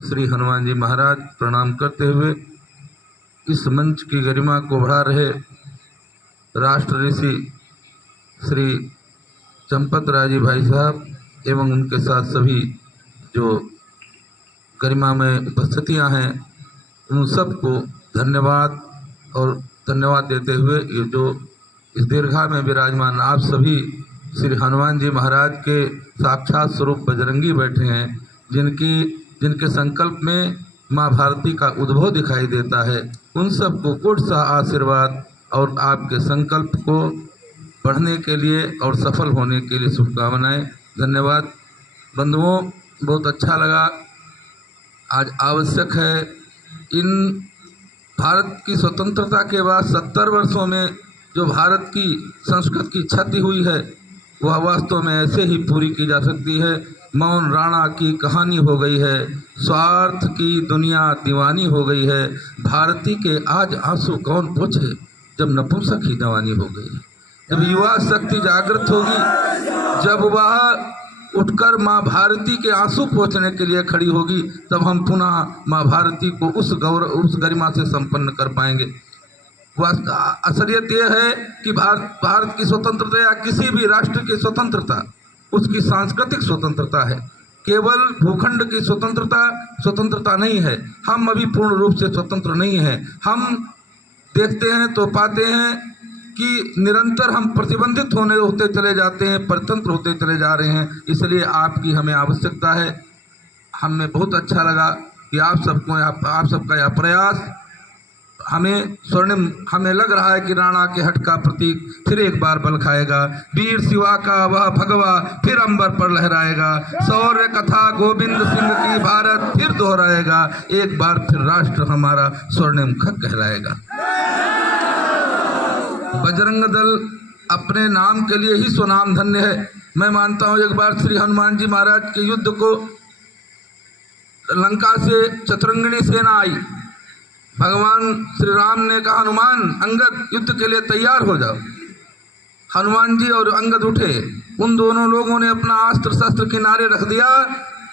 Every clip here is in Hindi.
श्री हनुमान जी महाराज प्रणाम करते हुए इस मंच की गरिमा को बढ़ा रहे राष्ट्र ऋषि श्री चंपत राय जी भाई साहब एवं उनके साथ सभी जो गरिमा में उपस्थितियां हैं उन सबको धन्यवाद और धन्यवाद देते हुए ये जो इस दीर्घा में विराजमान आप सभी श्री हनुमान जी महाराज के साक्षात स्वरूप बजरंगी बैठे हैं, जिनके संकल्प में माँ भारती का उद्भव दिखाई देता है। उन सबको कोटि सा आशीर्वाद और आपके संकल्प को बढ़ने के लिए और सफल होने के लिए शुभकामनाएं। धन्यवाद बंधुओं, बहुत अच्छा लगा। आज आवश्यक है इन भारत की स्वतंत्रता के बाद 70 वर्षों में जो भारत की संस्कृति की क्षति हुई है वह वास्तव में ऐसे ही पूरी की जा सकती है। मौन राणा की कहानी हो गई है, स्वार्थ की दुनिया दीवानी हो गई है। भारती के आज आंसू कौन पोंछे जब नपुंसक ही जवानी हो गई। जब युवा शक्ति जागृत होगी, जब वह उठकर माँ भारती के आंसू पोंछने के लिए खड़ी होगी, तब हम पुनः माँ भारती को उस गरिमा से संपन्न कर पाएंगे। असलियत यह है कि भारत की स्वतंत्रता या किसी भी राष्ट्र की स्वतंत्रता उसकी सांस्कृतिक स्वतंत्रता है। केवल भूखंड की स्वतंत्रता नहीं है। हम अभी पूर्ण रूप से स्वतंत्र नहीं हैं। हम देखते हैं तो पाते हैं कि निरंतर हम प्रतिबंधित होते चले जाते हैं, परतंत्र होते चले जा रहे हैं। इसलिए आपकी हमें आवश्यकता है। हमें बहुत अच्छा लगा कि आप सबका यह प्रयास हमें स्वर्णिम, हमें लग रहा है कि राणा के हट का प्रतीक फिर एक बार बल खाएगा। वीर शिवा का वह भगवा फिर अंबर पर लहराएगा। शौर्य कथा गोविंद सिंह की भारत फिर दोहराएगा। एक बार फिर राष्ट्र हमारा स्वर्णिम खक कहलाएगा। बजरंग दल अपने नाम के लिए ही स्वनाम धन्य है। मैं मानता हूँ एक बार श्री हनुमान जी महाराज के युद्ध को लंका से चतुरंगिणी सेना आई। भगवान श्री राम ने कहा, हनुमान अंगद युद्ध के लिए तैयार हो जाओ। हनुमान जी और अंगद उठे। उन दोनों लोगों ने अपना अस्त्र शस्त्र किनारे रख दिया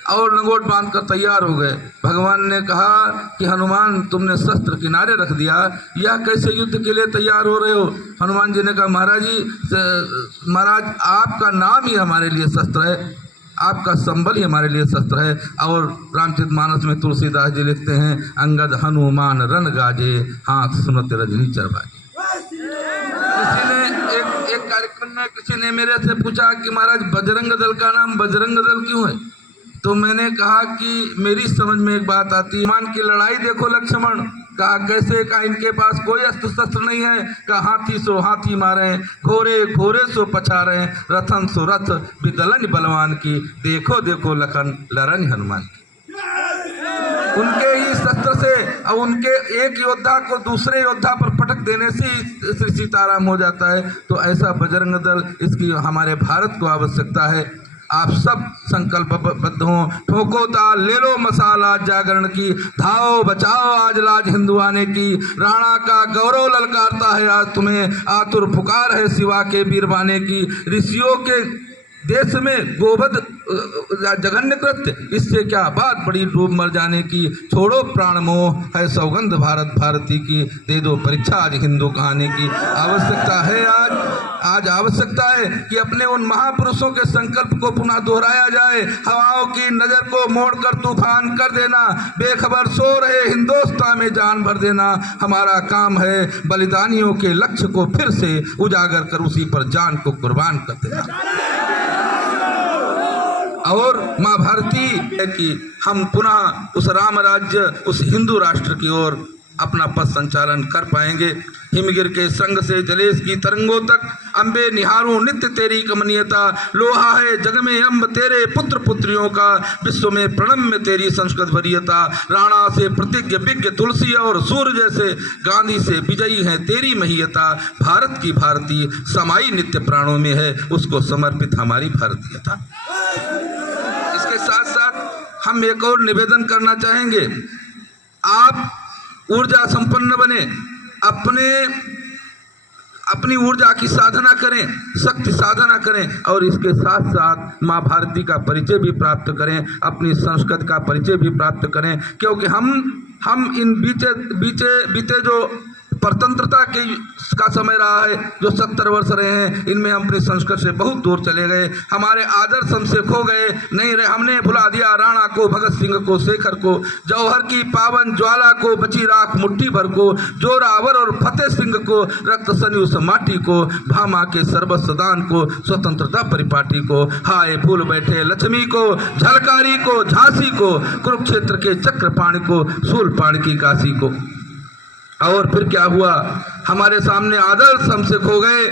और लंगोट बांध कर तैयार हो गए। भगवान ने कहा कि हनुमान तुमने शस्त्र किनारे रख दिया, यह कैसे युद्ध के लिए तैयार हो रहे हो? हनुमान जी ने कहा, महाराज आपका नाम ही हमारे लिए शस्त्र है, आपका संबल ही हमारे लिए शस्त्र है। और रामचरितमानस में तुलसीदास जी लिखते हैं, अंगद हनुमान रन गाजे हाथ सुनत रजनी चरबाजे। किसी ने एक कार्यक्रम में किसी ने मेरे से पूछा कि महाराज बजरंग दल का नाम बजरंग दल क्यों है? तो मैंने कहा कि मेरी समझ में एक बात आती है। हनुमान की लड़ाई देखो लक्ष्मण, कहा कैसे? कहा इनके पास कोई अस्त्र शस्त्र नहीं है। कहा हाथी सो हाथी मारे, घोड़े घोड़े सो पछारे, रथन सो रथ बिदलन बलवान की, देखो देखो लखन लरन हनुमान की। उनके ही शस्त्र से और उनके एक योद्धा को दूसरे योद्धा पर पटक देने से श्री सीताराम हो जाता है। तो ऐसा बजरंग दल, इसकी हमारे भारत को आवश्यकता है। आप सब संकल्पबद्ध हो। ठोको ताल ले लो मसाला जागरण की, धाओ बचाओ आज लाज हिंदुआने की। राणा का गौरव ललकारता है आज तुम्हें, आतुर पुकार है शिवा के वीरवाने की। ऋषियों के देश में गोवध जघन्य कृत्य, इससे क्या बात बड़ी डूब मर जाने की। छोड़ो प्राण मोह है सौगंध भारत भारती की, दे दो परीक्षा आज हिंदू कहानी की। आवश्यकता है आज आवश्यकता है कि अपने उन महापुरुषों के संकल्प को पुनः दोहराया जाए। हवाओं की नजर को मोड़कर तूफान कर देना, बेखबर सो रहे हिंदुस्तान में जान भर देना। हमारा काम है बलिदानियों के लक्ष्य को फिर से उजागर कर उसी पर जान को कुर्बान कर देना। और माँ भारती है कि हम पुनः उस राम राज्य, उस हिंदू राष्ट्र की ओर अपना पथ संचालन कर पाएंगे। हिमगिर के संग से जलेश की तरंगों तक, अंबे निहारूं नित्य तेरी कमनीयता। लोहा है जग में अंब तेरे पुत्र पुत्रियों का, विश्व में प्रणम्य तेरी संस्कृत वरीयता। राणा से प्रतिज्ञ विज्ञ तुलसी और सूर्य जैसे, गांधी से विजयी है तेरी महियता। भारत की भारती समाई नित्य प्राणों में है, उसको समर्पित हमारी भारतीयता। इसके साथ साथ हम एक और निवेदन करना चाहेंगे, आप ऊर्जा संपन्न बने, अपने अपनी ऊर्जा की साधना करें, शक्ति साधना करें और इसके साथ साथ माँ भारती का परिचय भी प्राप्त करें, अपनी संस्कृति का परिचय भी प्राप्त करें। क्योंकि हम इन बीते जो स्वतंत्रता का समय रहा है, जो 70 वर्ष रहे हैं, इनमें हम अपनी संस्कृति से बहुत दूर चले गए, हमारे आदर्श हमसे खो गए, नहीं रहे, हमने भुला दिया राणा को, भगत सिंह को, शेखर को, जौहर की पावन ज्वाला को, बची राख मुट्ठी भर को, जोरावर और फतेह सिंह को, रक्त सनी उस माटी को, भामा के सर्वस्व दान को, स्वतंत्रता परिपाटी को, हाय फूल बैठे लक्ष्मी को, झलकारी को, झांसी को, कुरुक्षेत्र के चक्रपाणी को, शूलपाणी की काशी को। और फिर क्या हुआ, हमारे सामने आदर्श हमसे खो गए,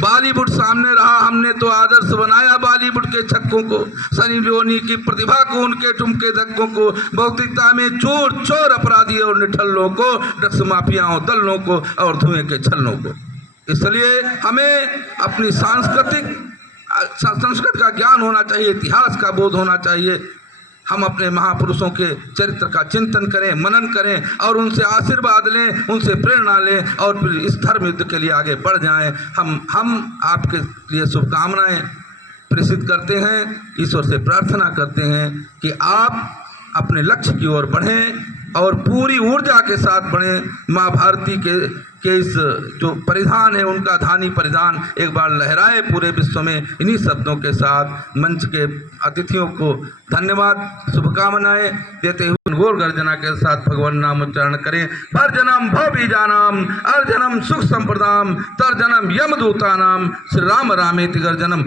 बॉलीवुड सामने रहा, हमने तो आदर्श बनाया बॉलीवुड के छक्कों को, सनी लियोनी की प्रतिभा को, उनके ठुमके धक्कों को, भौतिकता में चोर चोर अपराधी और निठल्लों को, ड्रग्स माफियाओं दल्लों को और धुएं के छल्लों को। इसलिए हमें अपनी संस्कृति का ज्ञान होना चाहिए, इतिहास का बोध होना चाहिए। हम अपने महापुरुषों के चरित्र का चिंतन करें, मनन करें और उनसे आशीर्वाद लें, उनसे प्रेरणा लें और फिर इस धर्म युद्ध के लिए आगे बढ़ जाएं। हम आपके लिए शुभकामनाएं प्रेषित करते हैं, ईश्वर से प्रार्थना करते हैं कि आप अपने लक्ष्य की ओर बढ़ें और पूरी ऊर्जा के साथ बढ़ें। माँ भारती के इस जो परिधान है, उनका धानी परिधान एक बार लहराए पूरे विश्व में। इन्हीं शब्दों के साथ मंच के अतिथियों को धन्यवाद, शुभकामनाएं देते हुए घोर गर्जना के साथ भगवान नाम उच्चारण करें। भर जन्म भव बीजानाम, अर्जनम सुख संप्रदाम, तर जन्म यमदूतानाम, श्री राम रामेति गर्जनम।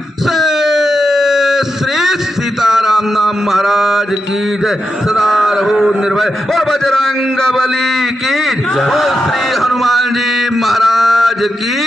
श्री सीताराम नाम महाराज की जय, सदा रहो निर्भय। ओ बजरंग बली की जय, श्री हनुमान जी महाराज की।